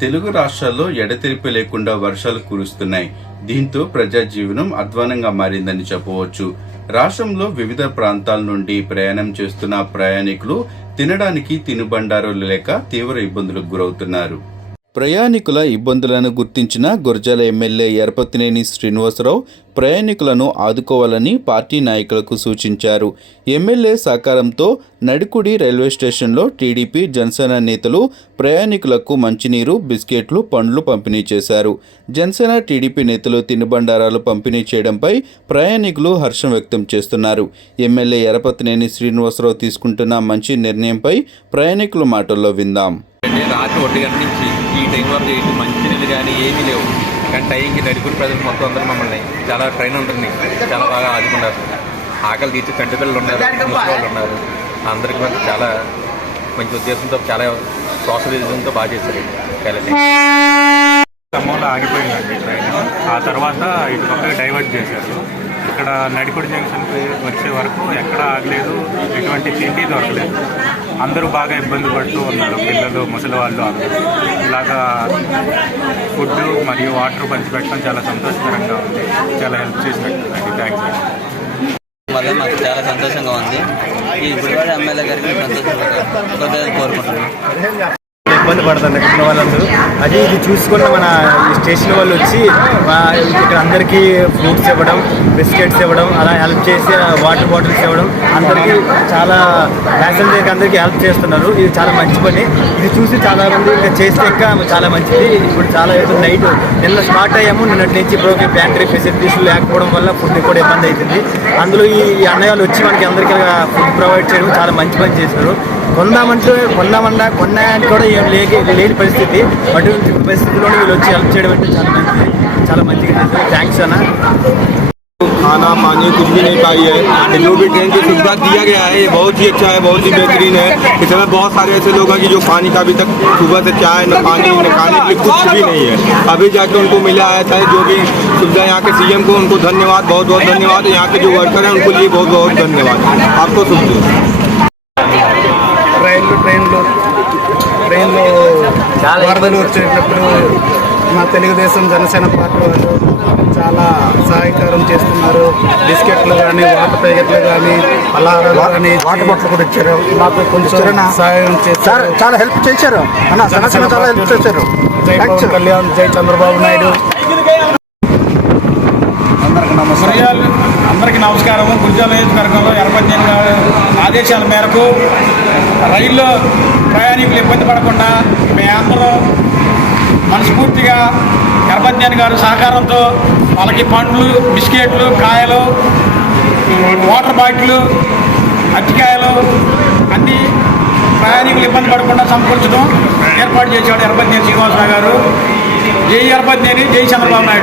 తెలుగు రాష్ట్రాల్లో ఎడతెరిపి లేకుండా వర్షాలు కురుస్తున్నాయి. దీంతో ప్రజా జీవనం అధ్వానంగా మారిందని చెప్పవచ్చు. రాష్ట్రంలో వివిధ ప్రాంతాల నుండి ప్రయాణం చేస్తున్న ప్రయాణికులు తినడానికి తినుబండారాలు లేక తీవ్ర ఇబ్బందులకు గురవుతున్నారు. ప్రయాణికుల ఇబ్బందులను గుర్తించిన గురజాల ఎమ్మెల్యే ఎరపతినేని శ్రీనివాసరావు ప్రయాణికులను ఆదుకోవాలని పార్టీ నాయకులకు సూచించారు. ఎమ్మెల్యే సహకారంతో నడికుడి రైల్వే స్టేషన్లో టీడీపీ జనసేన నేతలు ప్రయాణికులకు మంచినీరు బిస్కెట్లు పండ్లు పంపిణీ చేశారు. జనసేన టీడీపీ నేతలు తినుబండారాలు పంపిణీ చేయడంపై ప్రయాణికులు హర్షం వ్యక్తం చేస్తున్నారు. ఎమ్మెల్యే ఎరపతినేని శ్రీనివాసరావు తీసుకుంటున్న మంచి నిర్ణయంపై ప్రయాణికుల మాటల్లో విందాం. రాత్రి ఒంటి గంట నుంచి ఈ టైం వరకు మంచి మంచినీళ్ళు కానీ ఏమీ లేవు. కానీ టైంకి నడుపుని ప్రజలు మొత్తం అందరూ మమ్మల్ని చాలా ట్రైన్ ఉంటుంది. చాలా బాగా ఆదుకున్నారు. ఆకలి తీర్చి కంటి పిల్లలు ఉన్నారు ముసలి వాళ్ళు ఉన్నారు. అందరికి మరి చాలా మంచి ఉద్దేశంతో చాలా ప్రోత్సహించడంతో బాగా చేశారు వెళ్ళండి ఖమ్మంలో ఆగిపోయిందండి ట్రైన్ ఆ తర్వాత ఇటు పక్కకి డైవర్ట్ చేశారు. ఇక్కడ నడికుడి జంక్షన్కి వచ్చే వరకు ఎక్కడ ఆగలేదు ఎటువంటి తిండి దొరకలేదు. అందరూ బాగా ఇబ్బంది పడుతూ ఉన్నారు పిల్లలు ముసలి వాళ్ళు అందరూ. ఇలాగా ఫుడ్ మరియు వాటర్ పంచిపెట్టడం చాలా సంతోషకరంగా ఉంది. చాలా హెల్ప్ చేసినట్టు థ్యాంక్స్ వల్ల మాకు చాలా సంతోషంగా ఉంది. ఈ గుడివాడ ఎమ్మెల్యే గారికి సంతోషంగా కోరుకుంటున్నాం. ఇబ్బంది పడుతుంది ఇక్కడ వాళ్ళందరూ. అదే ఇది చూసుకున్న మన స్టేషన్ వాళ్ళు వచ్చి ఇక్కడ అందరికీ ఫ్రూట్స్ ఇవ్వడం బిస్కెట్స్ ఇవ్వడం అలా హెల్ప్ చేసి వాటర్ బాటిల్స్ ఇవ్వడం అందరికీ చాలా ప్యాసింజర్కి అందరికీ హెల్ప్ చేస్తున్నారు. ఇది చాలా మంచి పని. ఇది చూసి చాలా మంది ఇంకా చేస్తే ఇంకా చాలా మంచిది. ఇప్పుడు చాలా నైట్ నిన్న స్టార్ట్ అయ్యాము. నిన్నటి నుంచి ఇప్పుడు ప్యాంట్రీ ఫెసిలిటీస్ లేకపోవడం వల్ల ఫుడ్ కూడా ఇబ్బంది అవుతుంది. అందులో ఈ ఈ వచ్చి మనకి అందరికీ ఫుడ్ ప్రొవైడ్ చేయడం చాలా మంచి పని చేశారు. కొందామంటే కొందామన్నా కొన్నాయని కూడా ఏం లేక లేని పరిస్థితి అటువంటి పరిస్థితిలోనే వీళ్ళు వచ్చి హెల్ప్ చేయడం అంటే చాలా మంచిది చాలా మంచిగా చేశారు థ్యాంక్స్ అన్న खाना पानी कुछ भी नहीं पाई है जो भी ट्रेन की सुविधा दिया गया है ये बहुत ही अच्छा है बहुत ही बेहतरीन है इसमें बहुत सारे ऐसे लोग हैं कि जो पानी का अभी तक सुबह से चाय न पानी न खाने के लिए कुछ भी नहीं है अभी जाके उनको मिला है चाहे जो भी सुविधा यहाँ के सीएम को उनको धन्यवाद बहुत बहुत धन्यवाद यहाँ के जो वर्कर हैं उनको लिए बहुत बहुत धन्यवाद आपको सुन ట్రైన్లో వరదలు వచ్చేటప్పుడు మా తెలుగుదేశం జనసేన పార్టీ వాళ్ళు చాలా సహాయకారం చేస్తున్నారు. బిస్కెట్లు కానీ వాటర్ ప్యాకెట్లు కానీ పలహారాలు కానీ వాటర్ బాటిల్ కూడా ఇచ్చారు. మాకు కొంచెం సహాయం చేశారు. చాలా హెల్ప్ చేశారు. జనసేన చాలా హెల్ప్ చేశారు. జై పవన్ కళ్యాణ్ జై చంద్రబాబు నాయుడు గురజాల అందరికీ నమస్కారం గురజాల నియోజకవర్గంలో ఎర్రపంజన్ గారి ఆదేశాల మేరకు రైల్లో ప్రయాణికులు ఇబ్బంది పడకుండా మేమందరం మనస్ఫూర్తిగా గర్భజ్ఞాని గారు సహకారంతో వాళ్ళకి పండ్లు బిస్కెట్లు కాయలు వాటర్ బాటిల్ అరటికాయలు అన్నీ ప్రయాణికులు ఇబ్బంది పడకుండా సమకూర్చడం ఏర్పాటు చేశాడు ఎర్రపంజన్ శ్రీనివాసరావు గారు. జై ఎర్రపంజని జై చంద్రబాబు నాయుడు.